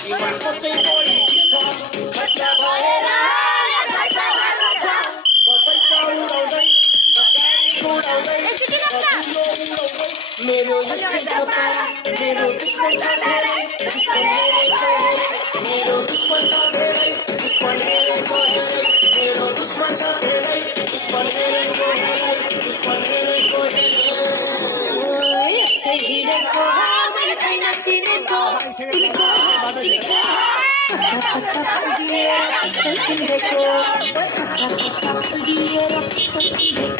जीवनको चाहिँ बढी छ खर्च भएर खर्च भएको छ पैसा उडाउँदै उडाउँदै उडाउँदै मेरो यस्तै छ पारा मेरो दुश्मन छ धेरै दुश्मन हेरेको हेरे मेरो दुश्मन छ धेरै दुश्मन हेरेको हेरे मेरो दुश्मन छ धेरै दुश्मन हेरेको हेरे दुश्मन हेरेको हेरे यस्तै हिँडेको मैले छैन चिनेको तिमीको दिएर पिस्तल किनेको दिएर पिस्तल किनेको